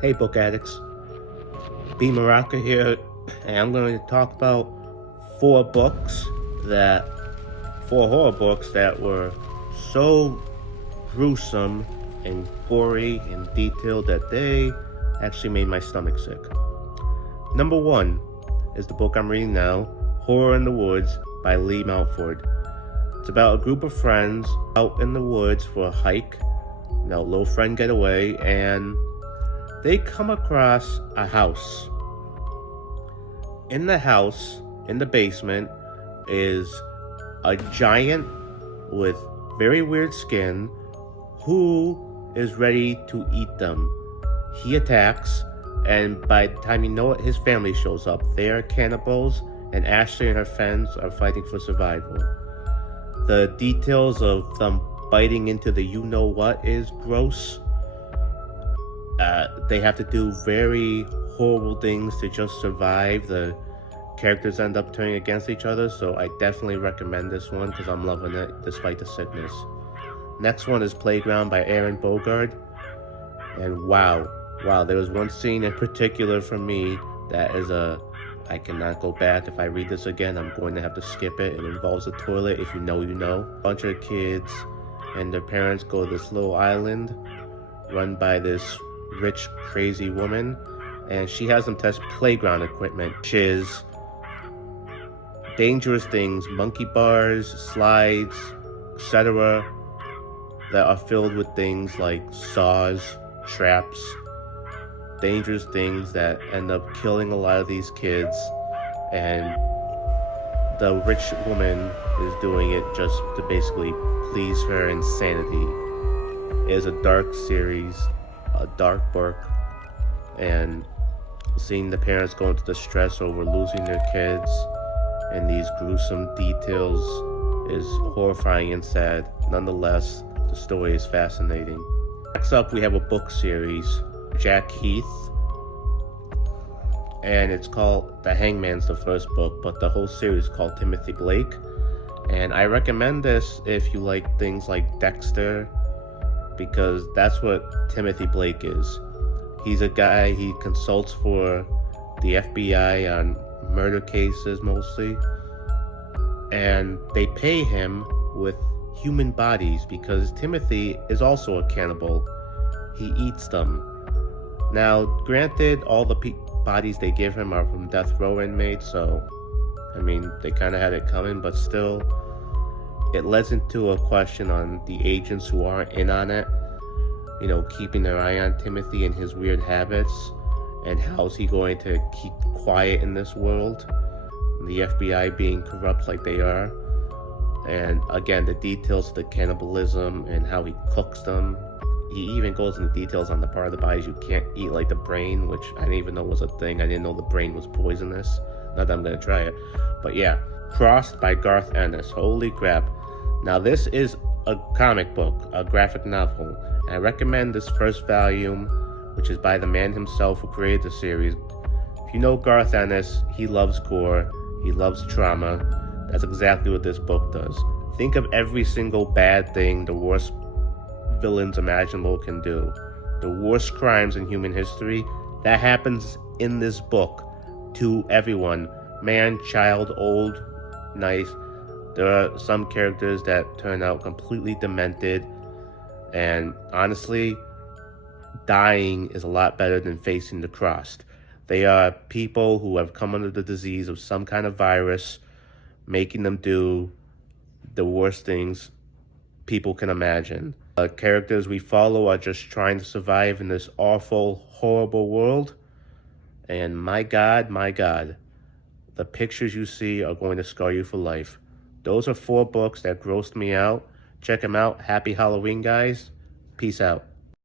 Hey book addicts, B Maraca here, and I'm going to talk about four that, four horror books that were so gruesome and gory and detailed that they actually made my stomach sick. Number one is the book I'm reading now, Horror in the Woods by Lee Mountford. It's about a group of friends out in the woods for a hike, low friend getaway, and they come across a house. In the house, in the basement, is a giant with very weird skin who is ready to eat them. He attacks, and by the time you know it, his family shows up. They are cannibals, and Ashley and her friends are fighting for survival. The details of them biting into the you-know-what is gross. They have to do very horrible things to just survive. The characters end up turning against each other, so I definitely recommend this one because I'm loving it despite the sickness. Next one is Playground by Aaron Bogard. And wow, there was one scene in particular for me that is I cannot go back. If I read this again, I'm going to have to skip it. It involves a toilet. If you know, you know. A bunch of kids and their parents go to this little island run by this rich, crazy woman, and she has them test playground equipment, which is dangerous things, monkey bars, slides, etc., that are filled with things like saws, traps, dangerous things that end up killing a lot of these kids, and the rich woman is doing it just to basically please her insanity. It is a dark series, a dark book, and seeing the parents go into the stress over losing their kids and these gruesome details is horrifying and sad. Nonetheless, the story is fascinating. Next up, we have a book series, Jack Heath, and it's called The Hangman's the first book, but the whole series is called Timothy Blake. And I recommend this if you like things like Dexter, because that's what Timothy Blake is. He's a guy, he consults for the FBI on murder cases mostly, and they pay him with human bodies because Timothy is also a cannibal. He eats them. Now, granted, all the bodies they give him are from death row inmates, so I mean, they kind of had it coming, but still, it leads into a question on the agents who aren't in on it, keeping their eye on Timothy and his weird habits, and how's he going to keep quiet in this world, the FBI being corrupt like they are. And again, the details of the cannibalism and how he cooks them. He even goes into details on the part of the bodies you can't eat, like the brain, which I didn't even know was a thing. I didn't know the brain was poisonous. Not that I'm going to try it. But yeah, Crossed by Garth Ennis. Holy crap. Now this is a comic book, a graphic novel. And I recommend this first volume, which is by the man himself who created the series. If you know Garth Ennis, he loves gore, he loves trauma. That's exactly what this book does. Think of every single bad thing the worst villains imaginable can do. The worst crimes in human history, that happens in this book to everyone. Man, child, old, nice. There are some characters that turn out completely demented, and honestly, dying is a lot better than facing the cross. They are people who have come under the disease of some kind of virus, making them do the worst things people can imagine. The characters we follow are just trying to survive in this awful, horrible world. And my God, the pictures you see are going to scar you for life. Those are four books that grossed me out. Check them out. Happy Halloween, guys. Peace out.